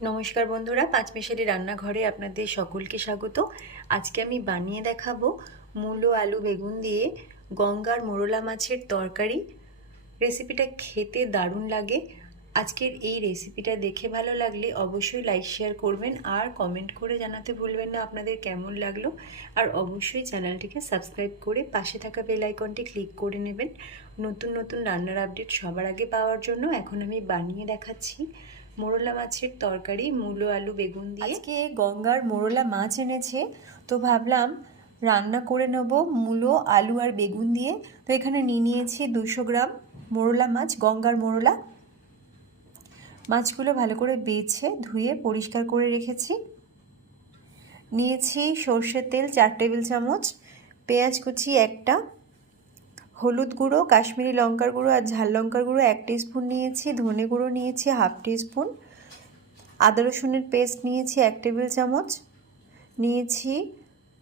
নমস্কার বন্ধুরা, পাঁচমিশালি রান্নাঘরে আপনাদের সকলকে স্বাগত। আজকে আমি বানিয়ে দেখাবো মূলো আলু বেগুন দিয়ে গঙ্গার মোরলা মাছের তরকারি। রেসিপিটা খেতে দারুণ লাগে। আজকের এই রেসিপিটা দেখে ভালো লাগলে অবশ্যই লাইক, শেয়ার করবেন আর কমেন্ট করে জানাতে ভুলবেন না আপনাদের কেমন লাগল। আর অবশ্যই চ্যানেলটিকে সাবস্ক্রাইব করে পাশে থাকা বেল আইকনটি ক্লিক করে নেবেন। নতুন নতুন রান্নার আপডেট সবার আগে পাওয়ার জন্য এখন আমি বানিয়ে দেখাচ্ছি। মোরলা মাছের তরকারি, মূলো আলু, বেগুন দিয়ে। আজকে গঙ্গার মোরলা মাছ এনেছে, তো ভাবলাম রান্না করে নেব মূলো, আলু আর বেগুন দিয়ে। তো এখানে নিয়ে নিয়েছি দুশো গ্রাম মোরলা মাছ, গঙ্গার মোরলা। মাছগুলো ভালো করে বেছে, ধুয়ে, পরিষ্কার করে রেখেছি। নিয়েছি সর্ষের তেল, চার টেবিল চামচ, পেঁয়াজ কুচি একটা হলুদ গুঁড়ো, কাশ্মীরি লঙ্কার গুঁড়ো আর ঝাল লঙ্কার গুঁড়ো এক স্পুন নিয়েছি, ধনে গুঁড়ো নিয়েছি হাফ স্পুন আদা রসুনের পেস্ট নিয়েছি এক টেবিল চামচ, নিয়েছি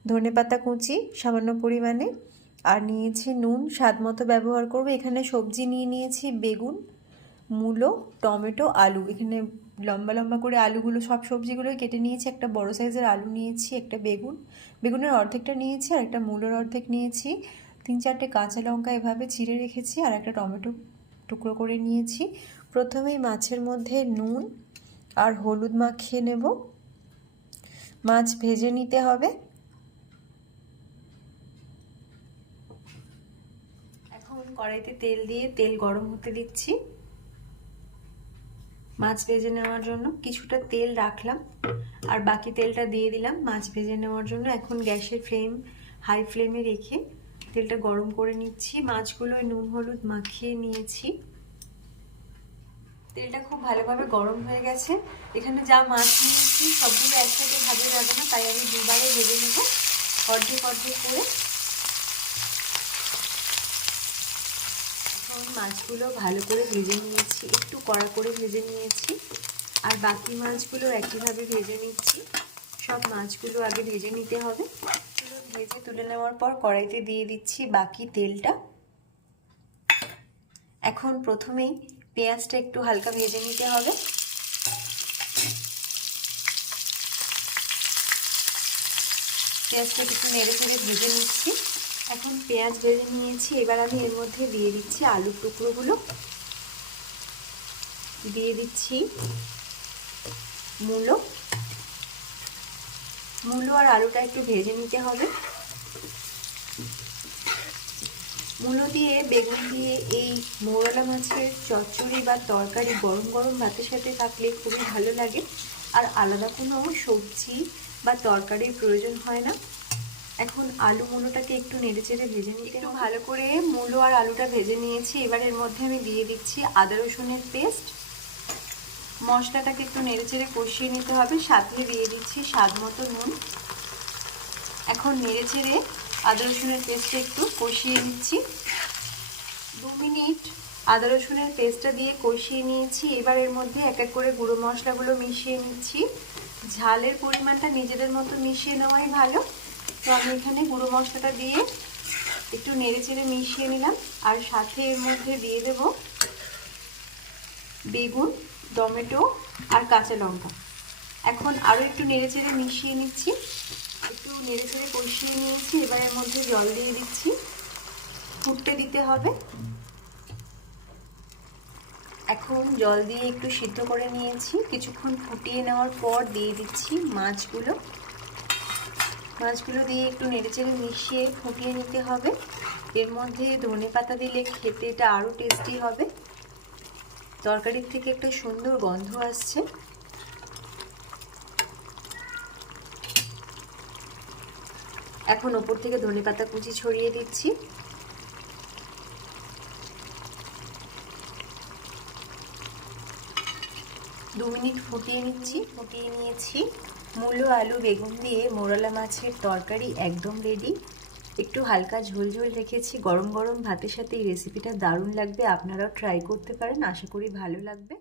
ধনে পাতা কুচি সামান্য পরিমাণে, আর নিয়েছি নুন, স্বাদ মতো ব্যবহার করব। এখানে সবজি নিয়ে নিয়েছি বেগুন, মূলো, টমেটো, আলু। এখানে লম্বা লম্বা করে আলুগুলো, সব সবজিগুলো কেটে নিয়েছি। একটা বড় সাইজের আলু নিয়েছি, একটা বেগুন, বেগুনের অর্ধেকটা নিয়েছি আর একটা মূলোর অর্ধেক নিয়েছি। তিন চারটে কাঁচা লঙ্কা এভাবে চিড়ে রেখেছি আর একটা টমেটো টুকরো করে নিয়েছি। প্রথমেই মাছের মধ্যে নুন আর হলুদ মাখিয়ে নেব। মাছ ভেজে নিতে হবে। এখন কড়াইতে তেল দিয়ে তেল গরম হতে দিচ্ছি। মাছ ভেজে নেওয়ার জন্য কিছুটা তেল রাখলাম আর বাকি তেলটা দিয়ে দিলাম মাছ ভেজে নেওয়ার জন্য। এখন গ্যাসের ফ্লেম, হাই ফ্লেমে রেখে তেলটা গরম করে নিচ্ছি। মাছগুলো নুন হলুদ মাখিয়ে নিয়েছি। তেলটা খুব ভালোভাবে গরম হয়ে গেছে। এখানে যা মাছ নিয়েছি, সবগুলো একসাথে ভাজা যাবে না, তাই আমি দুবারে ভেজে নেব, অর্ধেক অর্ধেক করে। মাছগুলো ভালো করে ভেজে নিয়েছি, একটু কড়া করে ভেজে নিয়েছি। আর বাকি মাছগুলো একইভাবে ভেজে নিচ্ছি। সব মাছগুলো আগে ভেজে নিতে হবে। ভেজে তুলে নেওয়ার পর কড়াইতে দিয়ে দিচ্ছি বাকি তেলটা। এখন প্রথমেই পেঁয়াজটা একটু হালকা ভেজে নিতে হবে। পেঁয়াজটা একটু নেড়ে চেড়ে ভেজে নিচ্ছি। এখন পেঁয়াজ ভেজে নিয়েছি, এবার আমি এর মধ্যে দিয়ে দিচ্ছি আলুর টুকরোগুলো। দিয়ে দিচ্ছি মূলো। মূলো আর আলুটা একটু ভেজে নিতে হবে। মূলো দিয়ে বেগুন দিয়ে এই মোরলা মাছের চচ্চড়ি বা তরকারি গরম গরম ভাতের সাথে থাকলে খুবই ভালো লাগে। আর আলাদা কোনো সবজি বা তরকারির প্রয়োজন হয় না। এখন আলু মূলোটাকে একটু নেড়ে চেড়ে ভেজে নিতে একটু ভালো করে মূলো আর আলুটা ভেজে নিয়েছি। এবার এর মধ্যে আমি দিয়ে দিচ্ছি আদা রসুনের পেস্ট। মশলাটাকে একটু নেড়ে চেড়ে কষিয়ে নিতে হবে। সাথে দিয়ে দিচ্ছি স্বাদ মতো নুন। এখন নেড়ে চেড়ে আদা রসুনের পেস্টটা একটু কষিয়ে নিচ্ছি। দু মিনিট আদা রসুনের পেস্টটা দিয়ে কষিয়ে নিয়েছি। এবার এর মধ্যে এক এক করে গুঁড়ো মশলাগুলো মিশিয়ে নিচ্ছি। ঝালের পরিমাণটা নিজেদের মতো মিশিয়ে নেওয়াই ভালো। তো আমি এখানে গুঁড়ো মশলাটা দিয়ে একটু নেড়ে চেড়ে মিশিয়ে নিলাম। আর সাথে এর মধ্যে দিয়ে দেব বেগুন। টমেটো আর কাঁচা লঙ্কা। এখন আরও একটু নেড়ে চেড়ে মিশিয়ে নিচ্ছি। একটু নেড়ে চেড়ে কষিয়ে নিয়েছি, এবার এর মধ্যে জল দিয়ে দিচ্ছি। ফুটতে দিতে হবে। এখন জল দিয়ে একটু সিদ্ধ করে নিয়েছি। কিছুক্ষণ ফুটিয়ে নেওয়ার পর দিয়ে দিচ্ছি মাছগুলো। মাছগুলো দিয়ে একটু নেড়েচেড়ে মিশিয়ে ফুটিয়ে নিতে হবে। এর মধ্যে ধনে পাতা দিলে খেতে এটা আরও টেস্টি হবে। তরকারির থেকে একটা সুন্দর গন্ধ আসছে। এখন ওপর থেকে ধনে পাতা কুচি ছড়িয়ে দিচ্ছি। দু মিনিট ফুটিয়ে নিচ্ছি, ফুটিয়ে নিয়েছি। মূলো, আলু, বেগুন দিয়ে মোরালা মাছের তরকারি একদম রেডি একটু হালকা ঝোল ঝোল রেখেছি, গরম গরম ভাতের সাথে এই রেসিপিটা দারুণ লাগবে, আপনারাও ট্রাই করতে পারেন, আশা করি ভালো লাগবে।